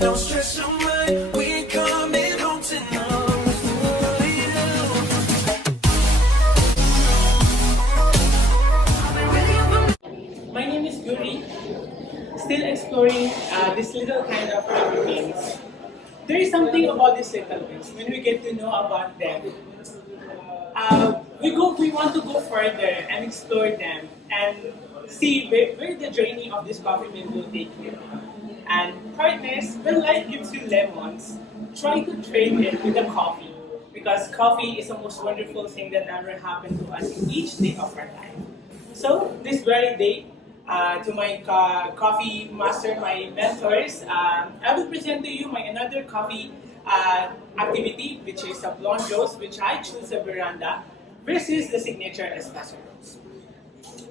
don't stress your mind. We ain't coming home tonight. My name is Guri, still exploring this little kind of coffee beans. There is something about these little beans when we get to know about them. We want to go further and explore them and see where the journey of this coffee bean will take you. And partners, when life gives you lemons, try to trade it with a coffee because coffee is the most wonderful thing that ever happened to us in each day of our life. So this very day, to my coffee master, my mentors, I will present to you my another coffee activity, which is a blonde roast, which I choose a veranda, versus the signature espresso roast.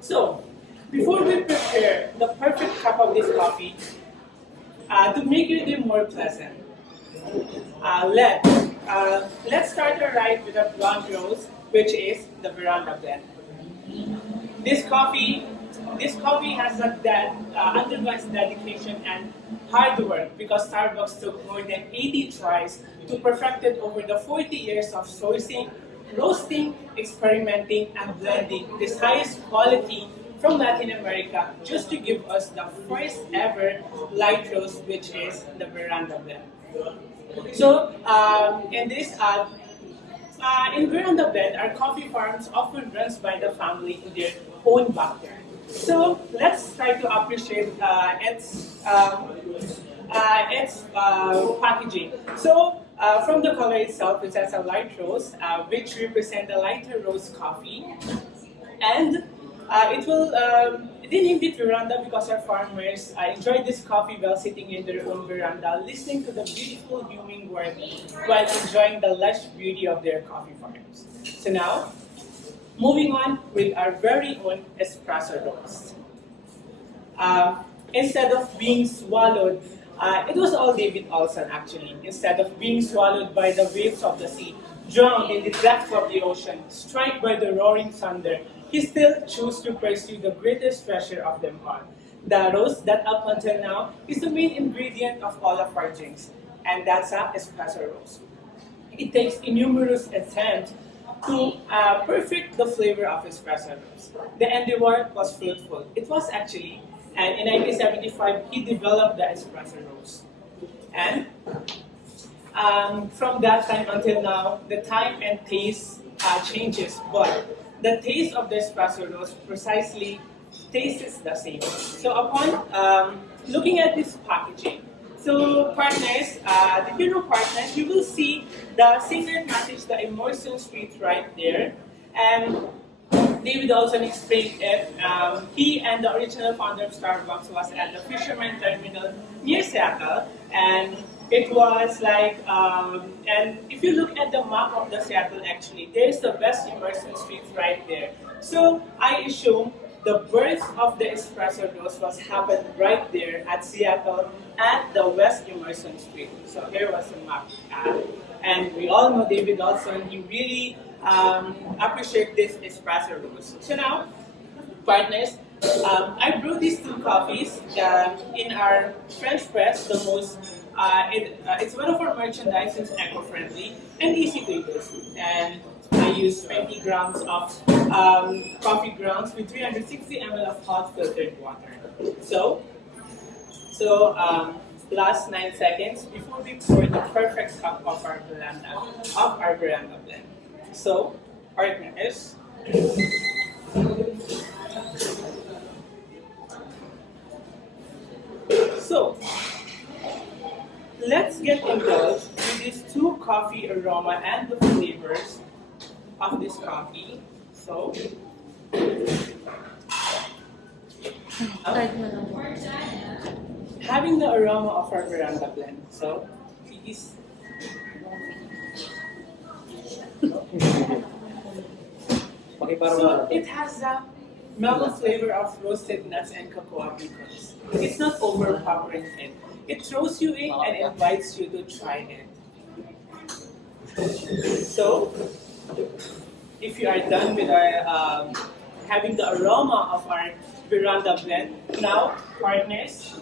So, before we prepare the perfect cup of this coffee, to make your day more pleasant, let's start our ride with a blonde roast, which is the veranda blend. This coffee has undergone dedication and hard work because Starbucks took more than 80 tries to perfect it over the 40 years of sourcing, roasting, experimenting, and blending this highest quality from Latin America just to give us the first ever light roast, which is the veranda blend. So, in Veranda Blend, our coffee farms often runs by the family in their own backyard. So let's try to appreciate its packaging. So from the color itself, it has a light roast, which represents the lighter roast coffee, and they named it veranda because our farmers enjoy this coffee while sitting in their own veranda, listening to the beautiful humming bird while enjoying the lush beauty of their coffee farms. So now, moving on with our very own espresso roast. Instead of being swallowed, it was all David Olson actually. Instead of being swallowed by the waves of the sea, drowned in the depths of the ocean, struck by the roaring thunder, he still chose to pursue the greatest treasure of them all, the roast that up until now is the main ingredient of all of our drinks, and that's an espresso roast. It takes innumerous attempts to perfect the flavor of espresso roast. The endeavor was fruitful. It was actually, and in 1975, he developed the espresso roast. And from that time until now, the time and taste changes, but the taste of the espresso roast precisely tastes the same. So upon looking at this packaging, so partners, the hero partners, you will see the secret message, the immersion street right there. And David also explained it. He and the original founder of Starbucks was at the Fisherman Terminal near Seattle, and it was like, and if you look at the map of the Seattle, actually, there's the West Immersion Street right there. So I assume the birth of the espresso roast was happened right there at Seattle at the West Immersion Street. So here was the map. And we all know David Olson, he really appreciate this espresso roast. So now, partners, I brewed these two coffees in our French press, the most, it's one of our merchandise, it's eco-friendly and easy to use. And I use 20 grams of coffee grounds with 360 ml of hot filtered water. So last 9 seconds before we pour the perfect cup of our veranda blend. So, partners, so let's get indulged with these two coffee aroma and the flavors of this coffee. So, having the aroma of our veranda blend. So, please. So it has a mellow flavor of roasted nuts and cocoa beans. It's not overpowering it. It throws you in and invites you to try it. So, if you are done with our having the aroma of our veranda blend, now partners,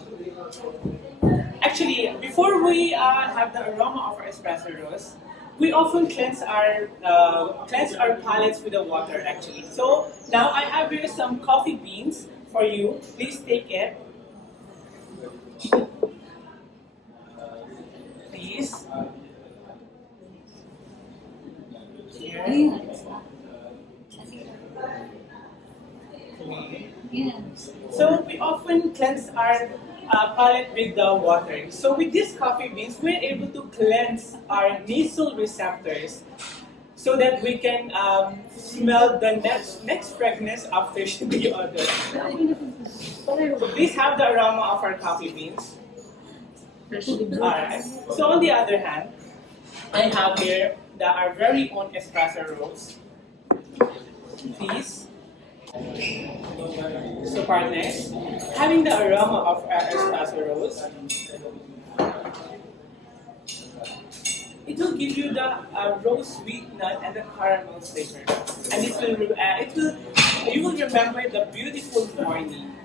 Actually, before we have the aroma of our espresso roast, we often cleanse our palates with the water. Actually, so now I have here some coffee beans for you. Please take it, please. Here. So we often cleanse our palate with the water. So with these coffee beans, we're able to cleanse our nasal receptors so that we can smell the next fragrance after the odor. So please have the aroma of our coffee beans. Alright. So on the other hand, I have here our very own espresso roast. Please. So partners, having the aroma of our espresso roast, it will give you the rose sweet nut and the caramel flavor, and you will remember the beautiful morning.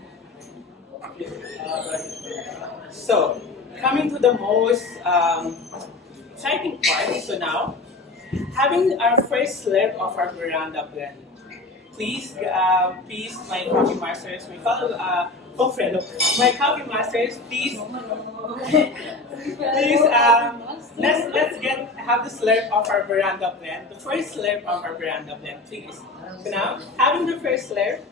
So, coming to the most exciting part. So now, having our first slurp of our veranda blend. Please, my coffee masters, my fellow my coffee masters, please, please, let's have the slurp of our veranda blend. The first slurp of our veranda blend, please. So now, having the first slurp.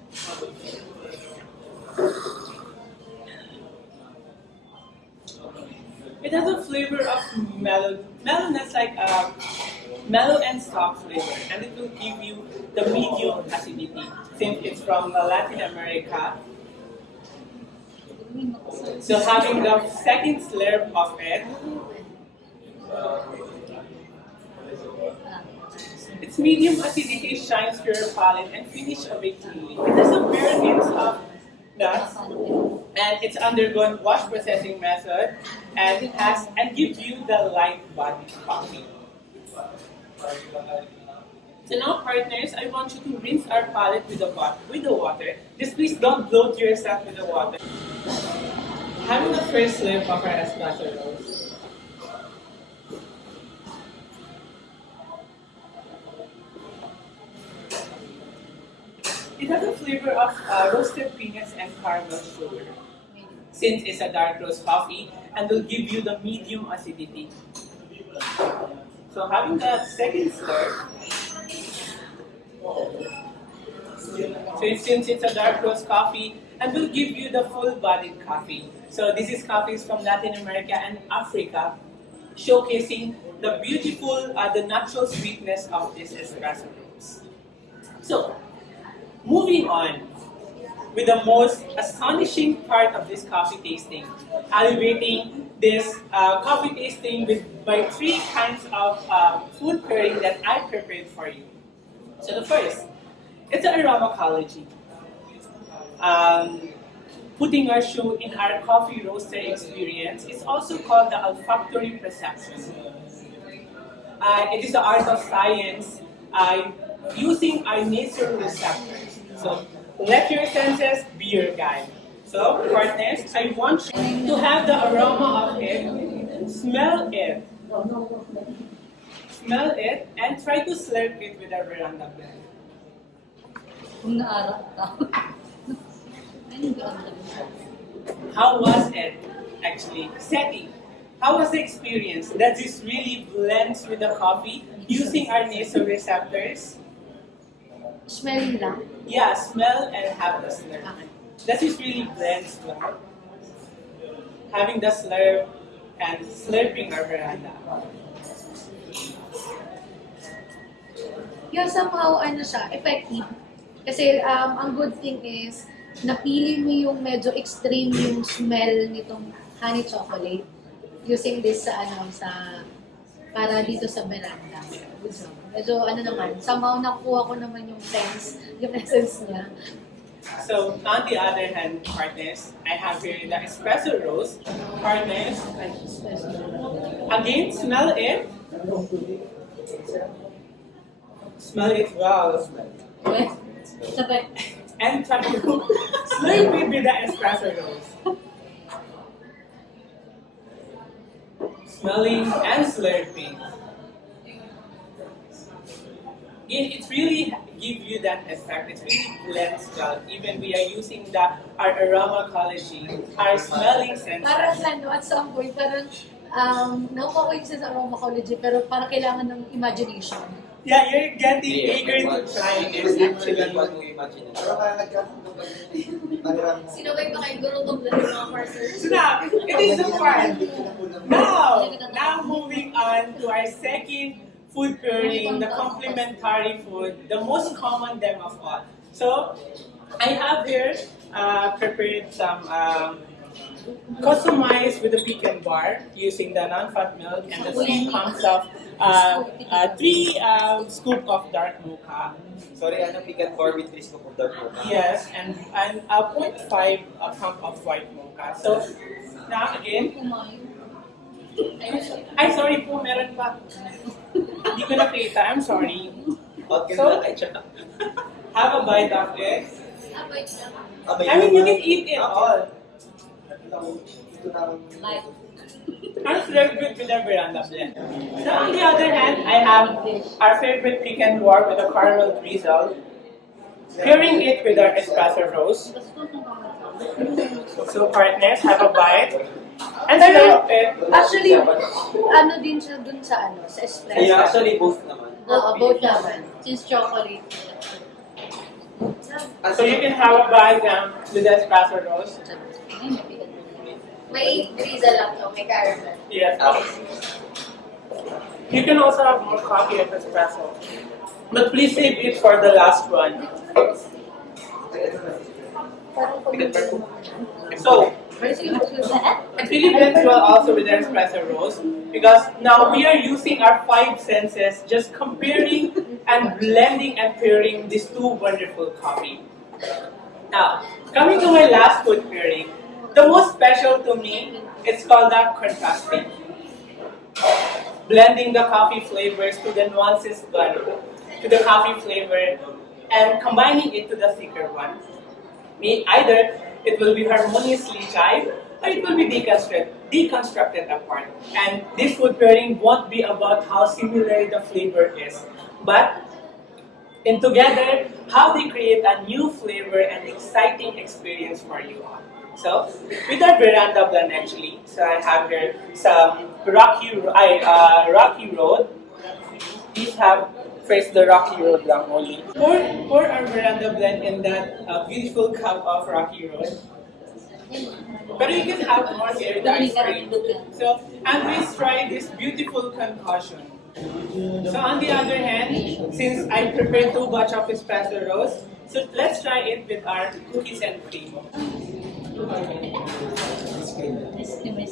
It has a flavor of mellowness, like mellow and soft flavor, and it will give you the medium acidity since it's from Latin America. So having the second slurp of it, its medium acidity shines through your palate and finish a bit cleanly. It has a bare hints of nuts, and it's undergone wash processing method, and it has and gives you the light body coffee. So now, partners, I want you to rinse our palate with the water. Just please don't bloat yourself with the water. Having the first slurp of our espresso roast. It has a flavor of roasted peanuts and caramel sugar, since it's a dark roast coffee and will give you the medium acidity. So having the second slurp, since it's a dark roast coffee and will give you the full-bodied coffee. So this is coffees from Latin America and Africa, showcasing the beautiful, the natural sweetness of this espresso roast. So, moving on with the most astonishing part of this coffee tasting, elevating this coffee tasting by three kinds of food pairing that I prepared for you. So the first, it's an aromacology. Putting our shoe in our coffee roaster experience. It's also called the olfactory perception. It is the art of science using our nasal receptors. So let your senses be your guide. So partners, I want you to have the aroma of it, smell it, and try to slurp it with a veranda blend. How was it actually? Seti, how was the experience? Does this really blends with the coffee using our nasal receptors? Smelling lang. Yeah, smell and have the slurp. Does this really blends with it? Having the slurp and slurping our veranda. Yeah, somehow, siya, effective. Kasi ang good thing is, napili mo yung medyo extreme yung smell nitong honey chocolate using this para dito sa veranda. So, medyo naman, somehow nakuha ko naman yung sense, yung essence niya. So, on the other hand, partners, I have here the espresso roast. Partners, again, smell it. Smell it well. Sabay. And try to slurp it with the espresso roast. smelling, and slurping. It really give you that effect. It really blends well. Even we are using our aromacology, our smelling Parang senses. ano, at some point, parang nakuha ko yung sa aromacology, pero parang kailangan ng imagination. Yeah, you're getting eager to try it actually. Sinabay pa kayo guro tong mga parcels. So now, it is the part. Now moving on to our second food pairing, the complementary food, the most common them of all. So, I have here prepared some customized with the pecan bar using the non-fat milk and the 3 pumps of 3 scoop of dark mocha. Sorry, ano, pecan bar with 3 scoop of dark mocha. Yes, and a 0.5 pump of white mocha. So, now again, ay sorry po, meron pa. Hindi ko nakita, I'm sorry. Okay, So, na check. have a bite of it. Abay, I mean, you can eat it all. I'm very good with the veranda blend. So on the other hand, I have our favorite pecan bar with a caramel drizzle, pairing it with our espresso roast. So partners, have a bite. And slurp it. Actually, ano din siya dun sa ano, sa espresso. Yeah, actually both naman. Oo, both naman. Since chocolate. So you can have a bite with the espresso roast. May drizzle lang to, may caramel. Yes. You can also have more coffee and espresso. But please save it for the last one. So, it really blends well also with the espresso roast because now we are using our 5 senses just comparing and blending and pairing these 2 wonderful coffee. Now, coming to my last food pairing, the most special to me, it's called the contrasting. Blending the coffee flavors to the nuances to the coffee flavor and combining it to the thicker one. Either it will be harmoniously jive or it will be deconstructed apart. And this food pairing won't be about how similar the flavor is, but in together, how they create a new flavor and exciting experience for you. So, with our veranda blend actually, so I have here some Rocky Road. These have first the Rocky Road lang only. Pour our veranda blend in that beautiful cup of Rocky Road. But you can have more here with ice cream. So, and please try this beautiful concoction. So on the other hand, since I prepared 2 batch of espresso roast, so let's try it with our cookies and cream.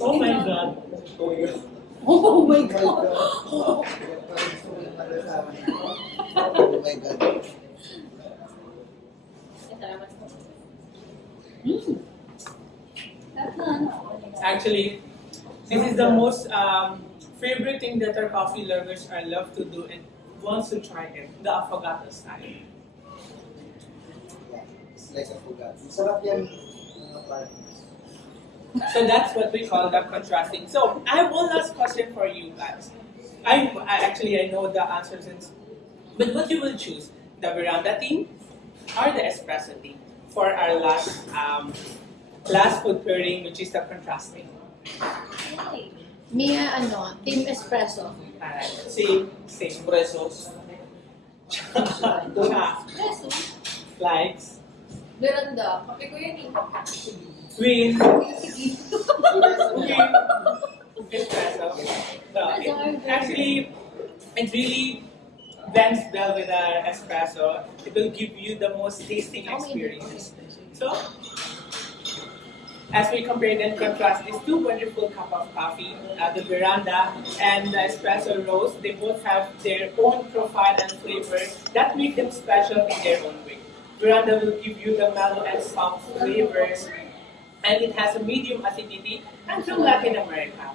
Oh my god. Oh my God! Oh my God. Actually, this is the most favorite thing that our coffee lovers are love to do and wants to try it, the affogato style. It's like a fugat. Sarap yan. So that's what we call the contrasting. So I have one last question for you guys. I know the answers, but what you will choose, the veranda team or the espresso team for our last food pairing, which is the contrasting. Mia, team espresso. Alright, same. Espressos. Espresso? Likes. Veranda. Kape ko yan eh. Win. Sige. Espresso. So, actually, it really blends well with our espresso. It will give you the most tasting experience. So, as we compare and contrast these 2 wonderful cup of coffee, the veranda and the espresso roast, they both have their own profile and flavor that make them special in their own way. Veranda will give you the mellow and soft flavors, and it has a medium acidity and from Latin America.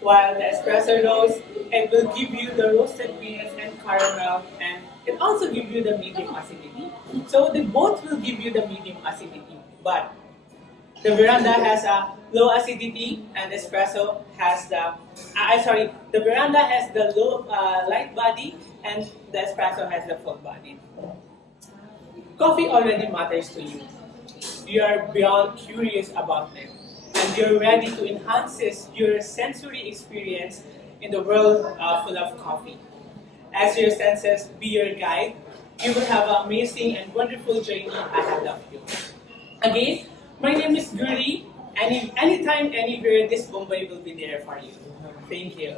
While the espresso roast, it will give you the roasted beans and caramel, and it also gives you the medium acidity. So they both will give you the medium acidity, but The Veranda has a low acidity, and espresso has the Veranda has the low light body, and the espresso has the full body. Coffee already matters to you. You are beyond curious about it, and you're ready to enhance your sensory experience in the world full of coffee. As your senses be your guide, you will have an amazing and wonderful journey ahead of you. Again, my name is Guri. Anytime, anywhere, this Bombay will be there for you. Thank you.